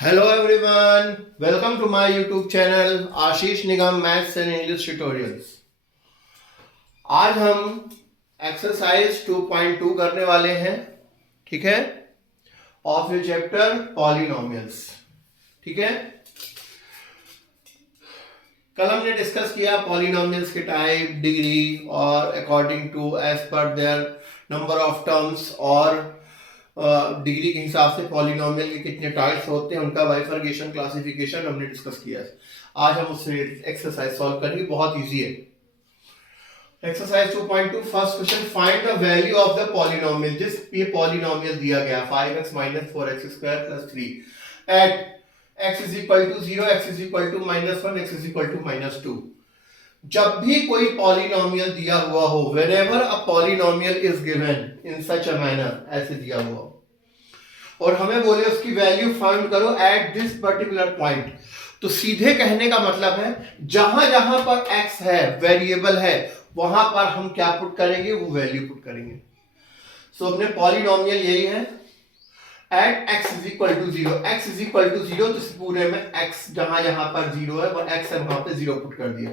Hello everyone, welcome to my YouTube channel Ashish Nigam maths and English tutorials. आज हम exercise 2.2 करने वाले हैं, ठीक है, ऑफ योर चैप्टर पॉलिनोमियल्स। ठीक है, कल हमने डिस्कस किया पॉलिनोमियल्स के टाइप, डिग्री और according to as per their number of terms और डिग्री के हिसाब से पॉलिनोमियल के कितने टाइप्स होते हैं, उनका बाइफर्केशन क्लासिफिकेशन हमने डिस्कस किया है। आज हम उससे एक्सरसाइज सॉल्व करेंगे, बहुत इजी है। Exercise 2.2 first question, find the value of the polynomial. जिस ये पॉलिनोमियल दिया गया 5x - 4x² + 3 eight x = 0, x = -1, x = -2। जब भी कोई पॉलिनोमियल दिया हुआ हो, whenever a polynomial is given in such a manner, ऐसे दिया हुआ हो और हमें बोले उसकी वैल्यू फाइंड करो एट दिस पर्टिकुलर पॉइंट, तो सीधे कहने का मतलब है जहां जहां पर x है, वेरिएबल है, वहां पर हम क्या पुट करेंगे, वो वैल्यू पुट करेंगे। सो अपने पॉलिनोमियल यही है एट x = 0, x = 0, तो इस पूरे में x जहां जहां पर 0 है, वह x है, वहां पे 0 पुट कर दिया।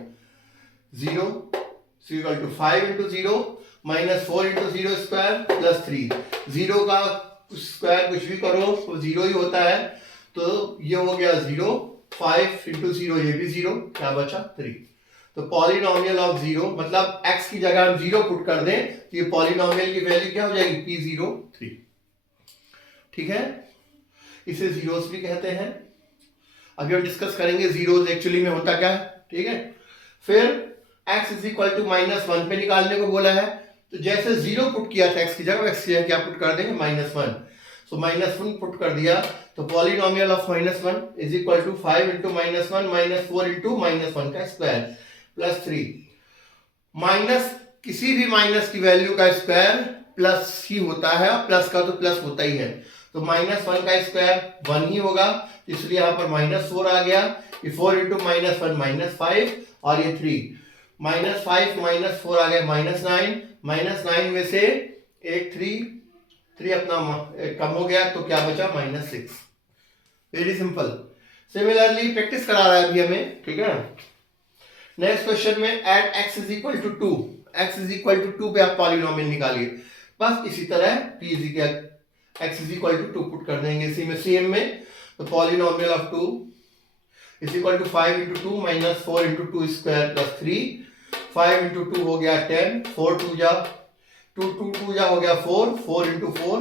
0 = 5 × 0 - 4 × 0² + 3। 0 का स्क्वायर कुछ भी करो तो 0 ही होता है, तो ये हो गया 0, 5 × 0 ये भी 0, क्या बचा 3। तो पॉलिनोमियल ऑफ 0 मतलब x की जगह हम 0 पुट कर दें तो ये पॉलिनोमियल की वैल्यू क्या हो जाएगी, P03। ठीक है, इसे जीरोस भी कहते हैं। अभी हम डिस्कस करेंगे जीरोस एक्चुअली में होता क्या है। ठीक है, फिर x = -1 पे निकालने को बोला है, तो जैसे 0 पुट किया था x की जगह, x की जगह क्या पुट कर देंगे, -1। सो -1 पुट कर दिया, तो पॉलिनोमियल ऑफ -1 = 5 × -1 - 4 × -1 का स्क्वायर + 3। माइनस किसी भी माइनस की वैल्यू का स्क्वायर प्लस ही होता है, प्लस का तो प्लस होता ही है, तो -1 का स्क्वायर 1 ही होगा, इसलिए यहाँ पर -4 आ गया। ये 4 × -1 -5 और ये 3, -5 - 4 आ गया -9, -9 में से एक 3 अपना कम हो गया, तो क्या बचा -6। Very simple. सिमिलरली प्रैक्टिस करा रहा है अभी हमें, ठीक है। नेक्स्ट क्वेश्चन में एट x = 2, x = 2 पे आप पॉलिनोमियल निकालिए। बस इसी तरह p x = 2 पुट कर देंगे इसी में, सेम में। तो पॉलिनोमियल ऑफ 2 = 5 × 2 - 4 × 2² + 3। 5 × 2 हो गया 10, 4 2 जा 2 2 2 जा हो गया 4, 4 × 4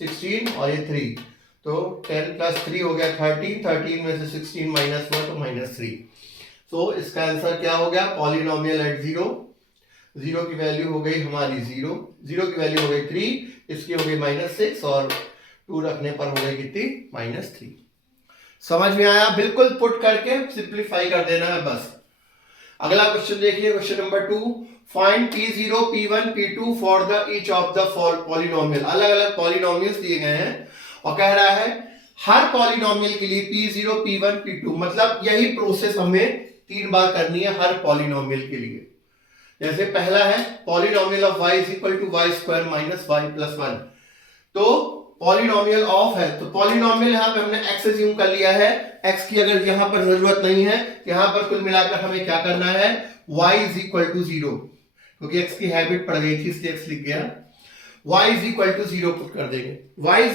16 और ये 3, तो 10 + 3 हो गया 13, 13 में से 16 - 1 तो -3। तो इसका आंसर क्या हो गया, पॉलिनोमियल एट 0, 0 की वैल्यू हो गई हमारी 0, 0 की वैल्यू हो गई 3, इसकी हो गई -6 और 2 रखने पर हो गई कितनी, -3। समझ में आया? बिल्कुल पुट करके सिंप्लीफाई कर देना है बस। अगला क्वेश्चन देखिए, question number 2, find P0, P1, P2 for the each of the polynomial. अलग अलग पॉलिनोमियल्स दिए गए हैं और कह रहा है हर पॉलिनोमियल के लिए P0, P1, P2, मतलब यही प्रोसेस हमें 3 बार करनी है हर पॉलिनोमियल के लिए। जैसे पहला है polynomial of y = y² - y + 1, तो पॉलिनोमियल ऑफ है, तो पॉलिनोमियल यहां पे हमने x अज्यूम कर लिया है, x की अगर यहां पर जरूरत नहीं है, यहां पर कुल मिलाकर हमें क्या करना है, y = 0, क्योंकि x की हैबिट पड़ गई थी इसलिए x लिख गया। y = 0 पुट कर देंगे, y =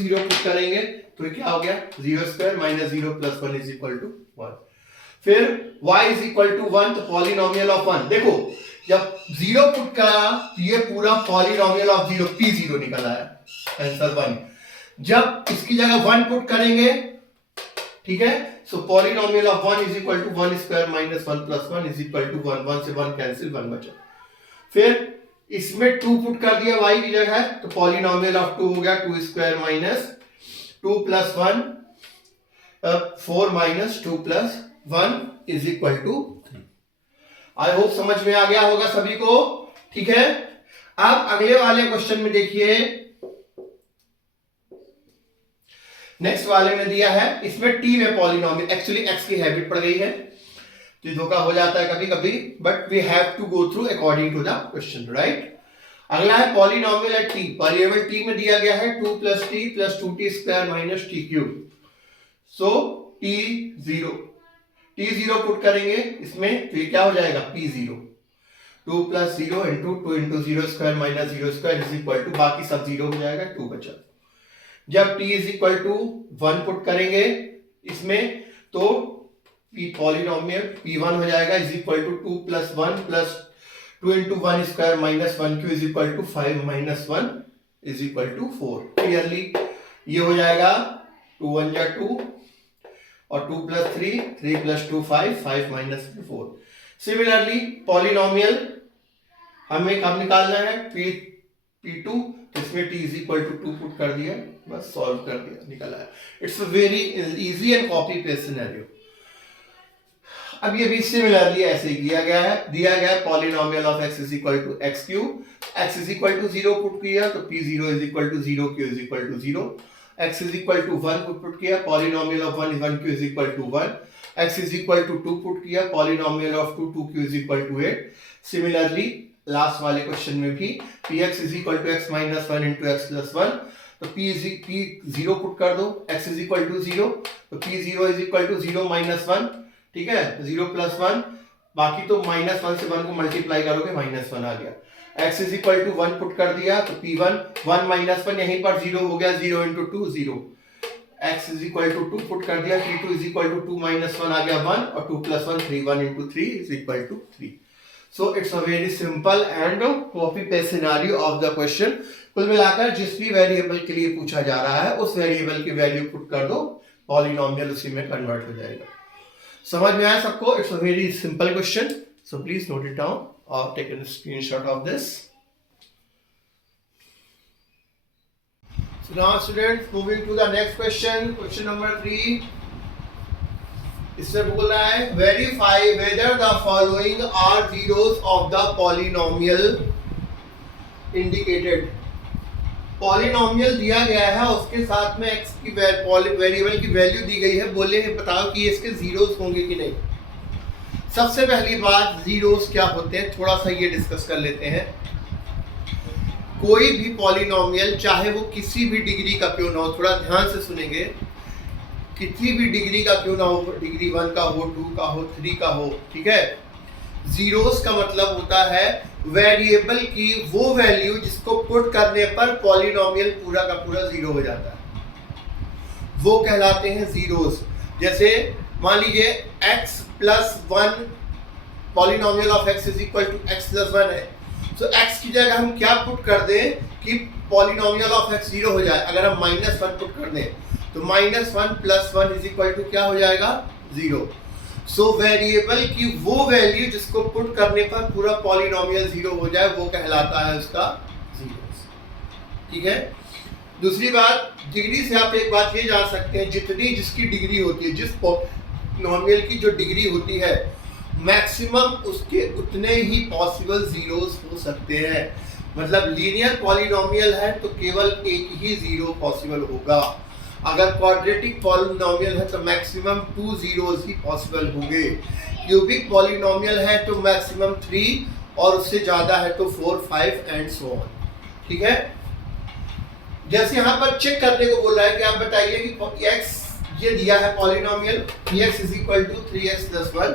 0 पुट करेंगे तो क्या हो गया, 0² - 0 + 1 = 1। फिर y = 1, तो पॉलिनोमियल ऑफ 1, देखो जब 0 पुट करा तो ये पूरा पॉलिनोमियल ऑफ 0 P0 निकला है, आंसर 1। जब इसकी जगह 1 पुट करेंगे, ठीक है, सो पॉलिनोमियल ऑफ 1 = 1² - 1 + 1 = 1, 1 से 1 कैंसिल, 1 बचा। फिर इसमें 2 पुट कर दिया y की जगह, तो पॉलिनोमियल ऑफ 2 हो गया 2² - 2 + 1 4 - 2 + 1 = 3। आई होप समझ में आ गया होगा सभी को, ठीक है। अब अगले वाले क्वेश्चन में देखिए, नेक्स्ट वाले में दिया है, इसमें t में पॉलिनोमियल, एक्चुअली x की हैबिट पड़ गई है तो धोखा हो जाता है कभी कभी, but we have to go through according to the question, right. अगला है polynomial at t, variable t में दिया गया है 2 + t + 2t² - t³। सो T0 पुट करेंगे इसमें तो ये क्या हो जाएगा P0, 2 + 0 × 2 × 0² - 0² इज इक्वल टू, बाकी सब 0 हो जाएगा, 2 बचा। जब t is equal to 1 put करेंगे इसमें तो पॉलिनोमियल P1 हो जाएगा is equal to 2 + 1 + 2 × 1² - 1³ is equal to 5 - 1 is equal to 4। Clearly ये हो जाएगा 2 × 1 = 2 और 2 + 3, 3 + 2 5, 5 - 4। सिमिलरली पॉलिनोमियल हमें कब निकालना है P2, इसमें t is equal to 2 put कर दिया, बस सॉल्व कर दिया, निकल आया। It's a very easy and copy paste scenario. अब ये भी सिमिलरली ऐसे ही किया गया है, दिया गया है polynomial of x is equal to x3, x is equal to 0 put किया तो P0 is equal to 0, q is equal to 0, x is equal to 1 put किया, polynomial of 1 q is equal to 1, x is equal to 2 put किया, polynomial of 2q is equal to 8। Similarly last वाले question में भी px is equal to x - 1 × x + 1, तो P0 put कर दो, x is equal to 0 तो P0 is equal to 0 - 1, ठीक है, 0 + 1, बाकी तो -1 से 1 को मल्टीप्लाई करोगे -1 आ गया। x is equal to 1 put कर दिया तो P1 1 - 1 यहीं पर 0 हो गया, 0 × 2 0, x is equal to 2 put कर दिया, P2 इज इक्वल टू 2 - 1 आ गया 1 और 2 + 1 3, 1 × 3 is equal to 3। So it's a very simple and copy paste scenario of the question। कुल मिलाकर जिस भी वेरिएबल के लिए पूछा जा रहा है उस वेरिएबल की वैल्यू पुट कर दो, पॉलिनोमियल उसी में कन्वर्ट हो जाएगा। समझ में आया सबको? It's a very simple question, so please note it down और take a screenshot of this। So now students, moving to the next question, question number 3। इससे बोल रहा है verify whether the following are zeros of the polynomial indicated. Polynomial दिया गया है, उसके साथ में x की वेरिएबल की वैल्यू दी गई है, बोले हैं बताओ कि इसके जीरोस होंगे कि नहीं। सबसे पहली बात जीरोस क्या होते हैं थोड़ा सा ये डिस्कस कर लेते हैं। कोई भी पॉलिनोमियल चाहे वो किसी भी डिग्री का क्यों ना हो, थोड़ा ध्यान से सुनेंगे, कितनी भी डिग्री का क्यों ना हो, डिग्री 1 का हो, 2 का हो, 3 का हो, ठीक है। जीरोस का मतलब होता है वेरिएबल की वो वैल्यू जिसको पुट करने पर पॉलिनोमियल पूरा का पूरा 0 हो जाता है, वो कहलाते हैं जीरोस। जैसे मान लीजिए x + 1, polynomial of x is equal to x + 1 है, तो x की जगह हम क्या पुट कर दें कि पॉलिनोमियल ऑफ x 0 हो जाए। अगर हम -1 पुट कर दें तो -1 + 1 इज इक्वल टू क्या हो जाएगा 0। सो वेरिएबल की वो वैल्यू जिसको पुट करने पर पूरा पॉलिनोमियल 0 हो जाए वो कहलाता है उसका जीरोस, ठीक है। दूसरी बात, डिग्री से आप एक बात ये जान सकते हैं, जितनी जिसकी डिग्री होती है, जिस पॉलिनोमियल की जो डिग्री होती है, मैक्सिमम उसके उतने ही पॉसिबल जीरोस हो सकते हैं। मतलब लीनियर पॉलिनोमियल है तो केवल एक ही जीरो पॉसिबल होगा, अगर क्वाड्रेटिक पॉलिनोमियल है तो मैक्सिमम 2 जीरोस ही पॉसिबल होंगे, क्यूबिक पॉलिनोमियल है तो मैक्सिमम 3 और उससे ज्यादा है तो 4, 5 एंड सो ऑन, ठीक है। जैसे यहाँ पर चेक करने को बोल रहा है कि आप बताइए कि x ये दिया है polynomial x is equal to 3x + 1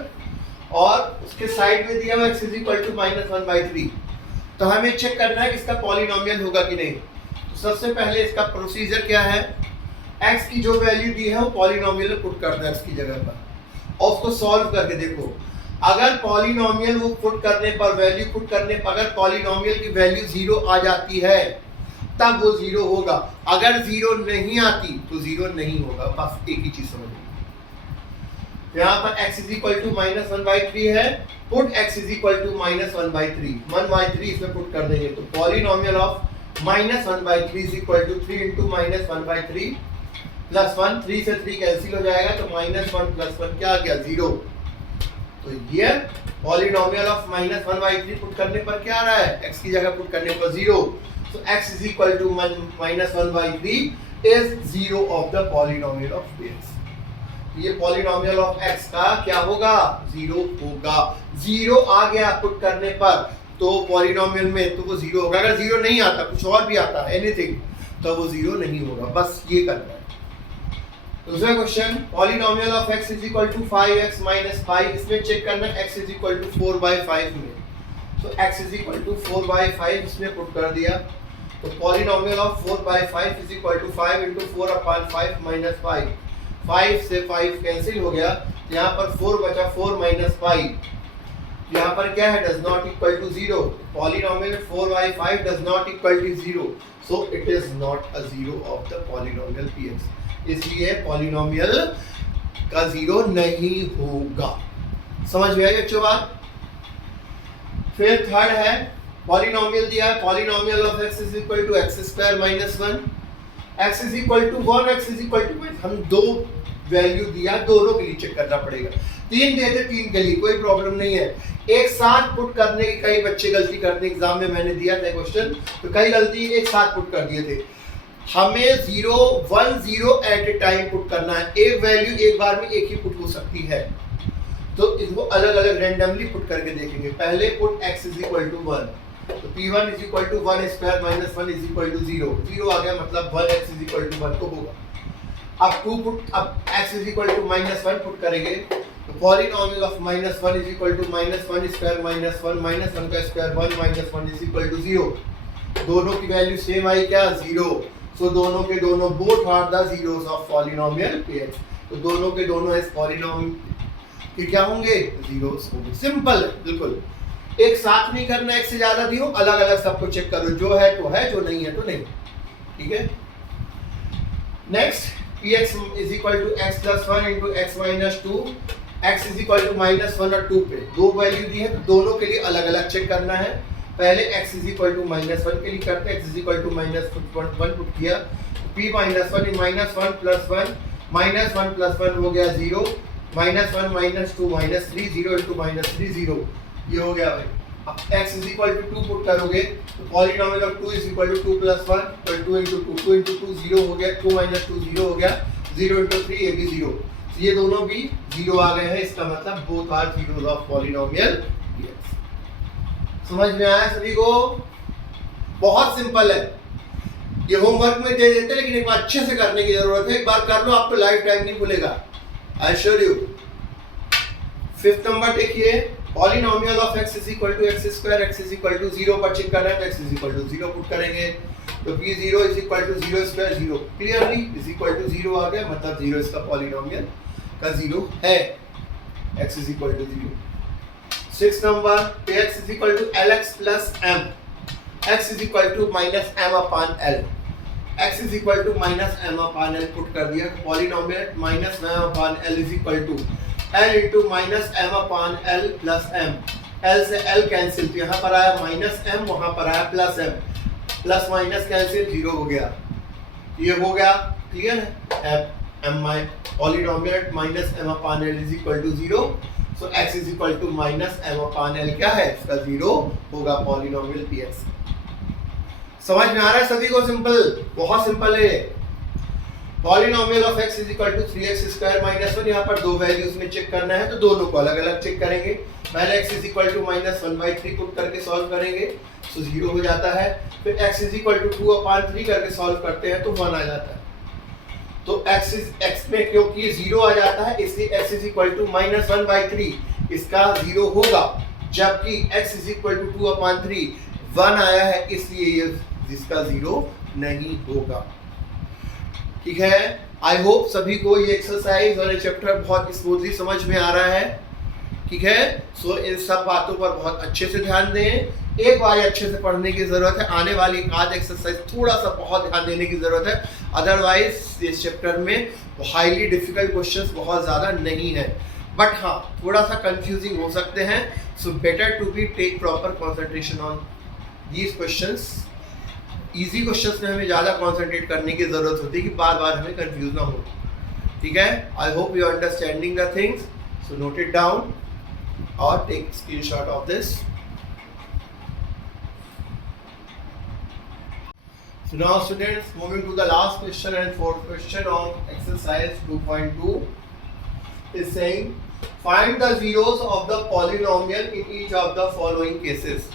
और उसके साइड में दिया हुआ x इज इक्वल टू -1/3, तो हमें चेक करना है कि इसका पॉलिनोमियल होगा कि नहीं। तो सबसे पहले इसका प्रोसीजर क्या है, x की जो वैल्यू दी है वो पॉलिनोमियल में पुट कर दो x की जगह पर और उसको सॉल्व करके देखो। अगर पॉलिनोमियल वो पुट करने पर वैल्यू पुट करने पर अगर पॉलिनोमियल की वैल्यू 0 आ जाती है तब वो 0 होगा, अगर 0 नहीं आती तो 0 नहीं होगा। बस एक ही चीज समझ। यहाँ पर x इज इक्वल टू -1/3 है, put x is equal to -1/3, 1/3 इसमें पुट कर देंगे तो polynomial of -1/3 is equal to 3 × -1/3 + 1, 3 से 3 कैंसिल हो जाएगा तो -1 + 1 क्या आ गया 0। तो ये पॉलिनोमियल ऑफ -1/3 पुट करने पर क्या आ रहा है, x की जगह पुट करने पर 0, तो x is equal to -1/3 is 0 of the polynomial of x। ये पॉलिनोमियल ऑफ x का क्या होगा 0 होगा। 0 आ गया पुट करने पर तो पॉलिनोमियल में तो वो 0 होगा, अगर 0 नहीं आता कुछ और भी आता है एनीथिंग तो वो 0 नहीं होगा। बस ये करना है। दूसरा question, polynomial of x is equal to 5x minus 5, इसमें चेक करना है x इज इक्वल टू 4/5 में। तो x इज इक्वल टू 4/5 इसमें पुट कर दिया, तो polynomial of 4/5 is equal to 5 into 4/5 minus 5, 5 से 5 कैंसिल हो गया, यहाँ पर 4 बचा, 4 माइनस 5, यहाँ पर क्या है, does not equal to 0, polynomial 4/5 does not equal to 0, so it is not a 0 of the polynomial px, इसलिए पॉलिनोमियल का 0 नहीं होगा। समझ में आई बच्चों बात? फिर थर्ड है, पॉलिनोमियल दिया है, polynomial of x is equal to x square minus 1, x is equal to 1, x is equal to, हम दो वैल्यू दिया, दोनों के लिए चेक करना पड़ेगा, 3 दे दे 3 के लिए कोई प्रॉब्लम नहीं है, एक साथ पुट करने की कई बच्चे गलती करते, एग्जाम में मैंने दिया था क्वेश्चन, तो कई गलती एक साथ पुट कर दिए थे। हमें 0 1 0 एट ए टाइम पुट करना है, एक वैल्यू एक बार में एक ही पुट हो सकती है, तो इसको अलग अलग रैंडमली पुट करके देखेंगे। पहले put x is equal to 1, तो p1 is equal to 1 square minus 1 is equal to 0, 0 आ गया, मतलब 1x इज इक्वल टू 1 को होगा। अब 2 पुट, अब x is equal to minus 1 put करेंगे, तो polynomial of minus 1 is equal to minus 1 square minus 1 minus 1 का square 1 minus 1 is equal to 0, दोनों की वैल्यू सेम आई क्या, 0, सो दोनों के दोनों both are the zeros of polynomial px, तो दोनों के दोनों इस पॉलिनोमियल के क्या होंगे, जीरोस होंगे। सिंपल, बिल्कुल एक साथ नहीं करना, एक से ज्यादा दियो, अलग अलग सबको चेक करो, जो है तो है, जो नहीं है तो नहीं, ठीक है। Next, px is equal to x plus 1 into x minus 2, x is equal to minus 1 और 2 पे दो वैल्यू दी है, तो दोनों के लिए अलग अलग चेक करना है। पहले x is equal to minus 1 के लिए करते हैं, x is equal to minus 1 put किया, p minus 1 minus 1 plus 1 minus 1 plus 1 हो गया 0, minus 1 minus 2 minus 3, 0 into minus 3 0, ये हो गया भाई। अब x is equal to 2 put करोगे, तो polynomial of 2 is equal to 2 plus 1, तो 2 इंटू 2, 2 इंटू 2 0 हो गया, 2 माइनस 2 0 हो गया, 0 इंटू 3 ये भी 0, तो ये दोनों भी 0 आ गए हैं, इसका मतलब both are zeros of polynomial px। समझ में आया सभी को? बहुत सिंपल है, ये होमवर्क में दे देते, लेकिन एक बार अच्छे से करने की जरूरत है, एक बार कर लो, आपको लाइफ टाइम नहीं भूलेगा, I assure you. 5th number देखिए, polynomial of x is equal to x square, x is equal to 0 पर चेक करना है, तो x is equal to 0 put करेंगे, तो p0 is equal to 0 square 0, clearly is equal to 0 आ गया, मतलब 0 इसका पॉलिनोमियल का 0 है, x is equal to 0। 6th number, x is equal to lx plus m, x is equal to minus m upon l, x is equal to minus m upon l put कर दिया, polynomial minus m upon l is equal to l into minus m upon l plus m, l से l cancel, तो यहाँ पर आया minus m, वहाँ पर आया plus m, plus minus cancel 0 हो गया, ये हो गया, क्लियर है। m polynomial minus m upon l is equal to 0, so x is equal to minus m upon l क्या है, इसका 0 होगा पॉलिनोमियल px। समझ में आ रहा है सभी को? सिंपल, बहुत सिंपल है। Polynomial of x is equal to 3x square minus 1, यहाँ पर दो वैल्यूज में चेक करना है, तो दोनों को अलग अलग चेक करेंगे। पहले x is equal to minus 1/3 put करके सॉल्व करेंगे, तो 0 हो जाता है, फिर x इज इक्वल टू 2/3 करके सॉल्व करते हैं, तो 1 आ जाता है। तो x में क्योंकि 0 आ जाता है, इसलिए x is equal to minus 1/3 इसका 0 होगा, जबकि x इज इक्वल टू 2/3 1 आया है, इसलिए ये जिसका 0 नहीं होगा। ठीक है, आई होप सभी को ये एक्सरसाइज और ये चैप्टर बहुत स्मूथली समझ में आ रहा है। ठीक है, सो इन सब बातों पर बहुत अच्छे से ध्यान दें, एक बार अच्छे से पढ़ने की जरूरत है, आने वाली एक आध एक्सरसाइज थोड़ा सा बहुत ध्यान देने की जरूरत है, अदरवाइज इस चैप्टर में हाईली डिफिकल्ट क्वेश्चंस बहुत ज़्यादा नहीं है, बट हाँ थोड़ा सा कंफ्यूजिंग हो सकते हैं, so better to be take proper concentration on these questions. Easy questions में हमें ज़्यादा कॉन्सेंट्रेट करने की ज़रूरत होती है कि बार बार हमें कंफ्यूज ना हो। ठीक है, I hope you understanding the things, so note it down और take screenshot of this. So now students, moving to the last question and fourth question of exercise 2.2 is saying find the zeros of the polynomial in each of the following cases।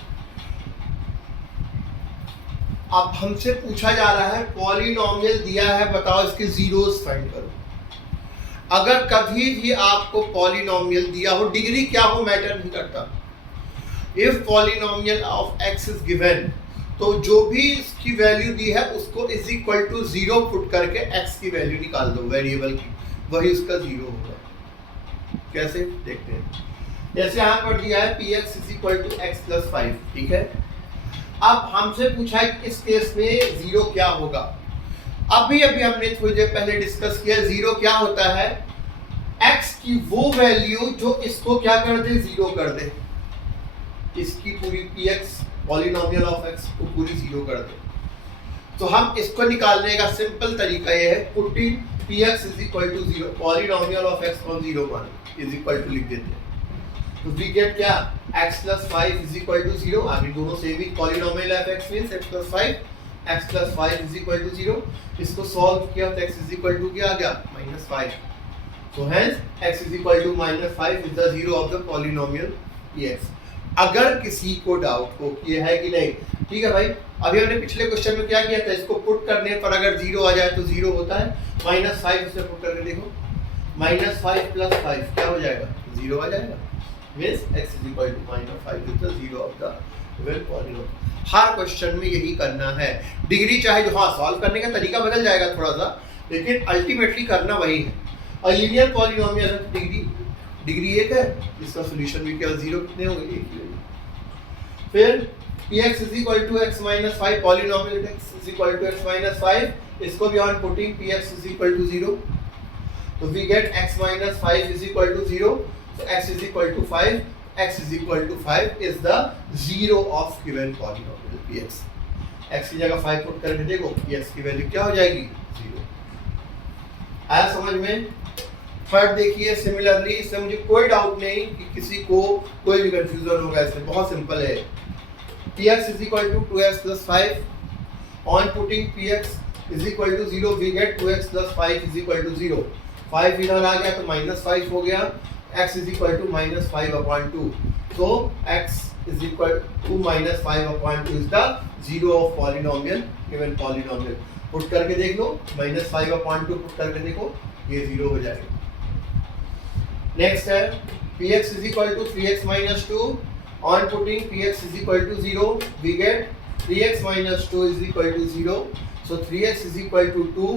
अब हमसे पूछा जा रहा है polynomial दिया है, बताओ इसके जीरोस फाइंड करो। अगर कभी भी आपको पॉलिनोमियल दिया हो, डिग्री क्या हो मैटर नहीं करता, if polynomial of x is given, तो जो भी इसकी वैल्यू दी है उसको इज इक्वल टू 0 पुट करके एक्स की वैल्यू निकाल दो वेरिएबल की, वही उसका 0 होगा। कैसे देखते हैं। जैसे यहाँ पर दिया है P X is equal to X plus 5, ठीक है। अब हमसे पूछा है कि इस केस में 0 क्या होगा। अभी हमने थोड़ी देर पहले डिस्कस किया, 0 क्या होता है, x की वो वैल्यू जो इसको क्या कर दे, 0 कर दे, इसकी पूरी px पॉलिनोमियल ऑफ x को पूरी 0 कर दे। तो हम इसको निकालने का सिंपल तरीका ये है, putting px is equal to 0, polynomial of x on 0 1 is equal to लिख देते हैं। तो वी गेट क्या, x plus 5 is equal to 0, आगे दोनों सेम ही, polynomial of x means x plus 5, x plus 5 is equal to 0। इसको solve किया तो x इज इक्वल टू क्या आ गया, -5। So hence x is equal to -5 is the 0 of the polynomial px। अगर किसी को डाउट हो कि ये है कि नहीं, ठीक है भाई। अभी हमने पिछले क्वेश्चन में क्या किया था, इसको पुट करने पर अगर 0 आ जाए तो 0 होता है, -5 इसे पुट करके देखो, -5 प्लस 5 क्या हो जाएगा, 0 आ जाएगा। Means x is equal to -5 is the 0 of the given polynomial। Her question में यही करना है। डिग्री चाहे जो, हाँ सॉल्व करने का तरीका बदल जाएगा थोड़ा सा, लेकिन अल्टीमेटली करना वही है। और लीनियर पॉलिनोमियल है, डिग्री 1 है, इसका सॉल्यूशन भी केवल 0 कितने होंगे, 1 ही होंगे। फिर px is equal to x minus 5, polynomial x is equal to x minus 5, इसको भी on putting px is equal to 0, तो we get x minus 5 is equal to 0, so x is equal to 5, x is equal to 5 is the 0 of given polynomial px। x की जगह 5 put करके देखो, px की value क्या हो जाएगी, 0। आया समझ में। थर्ड देखिए, सिमिलरली इससे मुझे कोई डाउट नहीं कि किसी को कोई भी कंफ्यूजन होगा, इसमें बहुत सिंपल है। px is equal to 2x plus 5, on putting px is equal to 0 we get 2x plus 5 is equal to 0। 5 इधर आ गया तो -5 हो गया, x is equal to -5/2, so x is equal to -5/2 is the 0 of polynomial given polynomial। Put करके देख लो, -5/2 put करके देखो, ये 0 हो जाएगा। नेक्स्ट है px is equal to 3x minus 2, on putting px is equal to 0 we get 3x minus 2 is equal to 0, so 3x is equal to 2,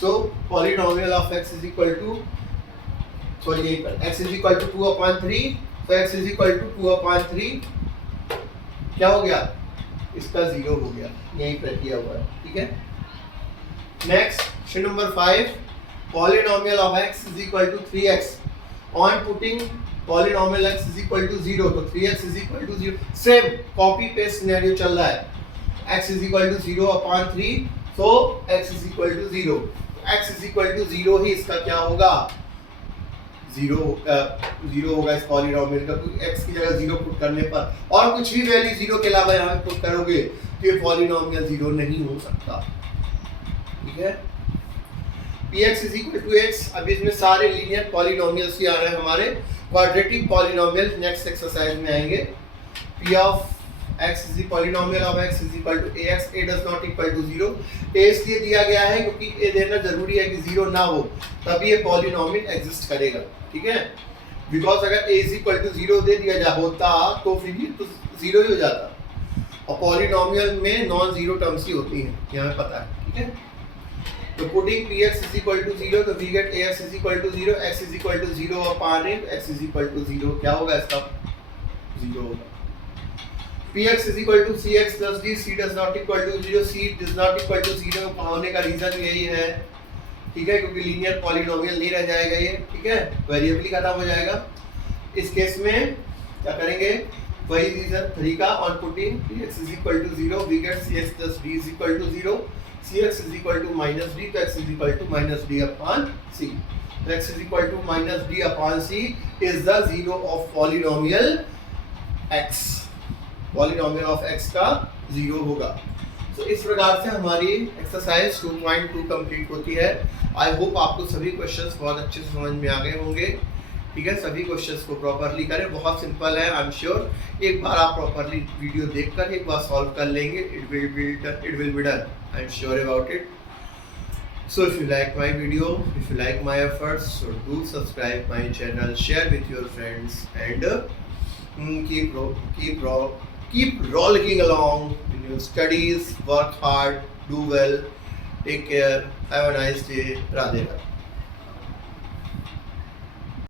so polynomial of x is equal to, sorry x is equal to 2/3, so x is equal to 2/3 क्या हो गया, इसका 0 हो गया, यहीं पर किया हुआ है, ठीक है। Next question number 5, polynomial of x is equal to 3x, on putting polynomial x is equal to 0, तो 3x is equal to 0, same copy paste scenario चल रहा है। x is equal to 0/3, so x is equal to 0, x is equal to 0 ही इसका क्या होगा, 0 होगा इस polynomial का, क्योंकि x की जगह 0 पुट करने पर, और कुछ भी वैल्यू 0 के अलावा यहाँ पे पुट करोगे तो ये पॉलिनोमियल 0 नहीं हो सकता, ठीक है। px is equal to x, अब इसमें सारे लीनियर पॉलिनोमियल्स ही आ रहे हैं हमारे, क्वाड्रेटिक पॉलिनोमियल नेक्स्ट एक्सरसाइज में आएंगे। p of x is the polynomial of x is equal to ax, a does not equal to 0, a इसलिए दिया गया है क्योंकि a देना जरूरी है कि 0 ना हो तभी ये पॉलिनोमियल एग्जिस्ट करेगा, ठीक है। बिकॉज अगर a is equal to 0 दे दिया जा होता तो फिर ये तो 0 ही हो जाता, और पॉलिनोमियल में नॉन जीरो टर्म्स ही होती हैं, यहाँ पता है, ठीक है। तो putting px is equal to 0, तो we get ax is equal to 0, x is equal to 0/8, x is equal to 0, क्या होगा इसका, 0 होगा। px is equal to cx plus d, c does not equal to 0, c does not equal to 0 होने का reason यही है, ठीक है, क्योंकि लीनियर पॉलिनोमियल नहीं रह जाएगा ये, ठीक है, वेरिएबल खत्म हो जाएगा। इस केस में क्या करेंगे, वही रीजन तरीका, on putting px is equal to 0 we get cx plus d is equal to 0, cx is equal to minus d, तो x is equal to minus d upon c, तो x is equal to minus d upon c is the 0 of polynomial x, polynomial of x का 0 होगा। तो इस प्रकार से हमारी exercise 2.2 complete होती है। आई होप आपको सभी क्वेश्चंस बहुत अच्छे से समझ में आ गए होंगे, ठीक है। सभी क्वेश्चंस को प्रॉपरली करें, बहुत सिंपल है, आई एम श्योर एक बार आप प्रॉपरली वीडियो देखकर एक बार सॉल्व कर लेंगे, it will be done, I am sure about it. So if you like my video, if you like my efforts, so do subscribe my channel, share with your friends, and keep rollicking along in your studies. Work hard, do well, take care. Have a nice day. Radhe Radhe.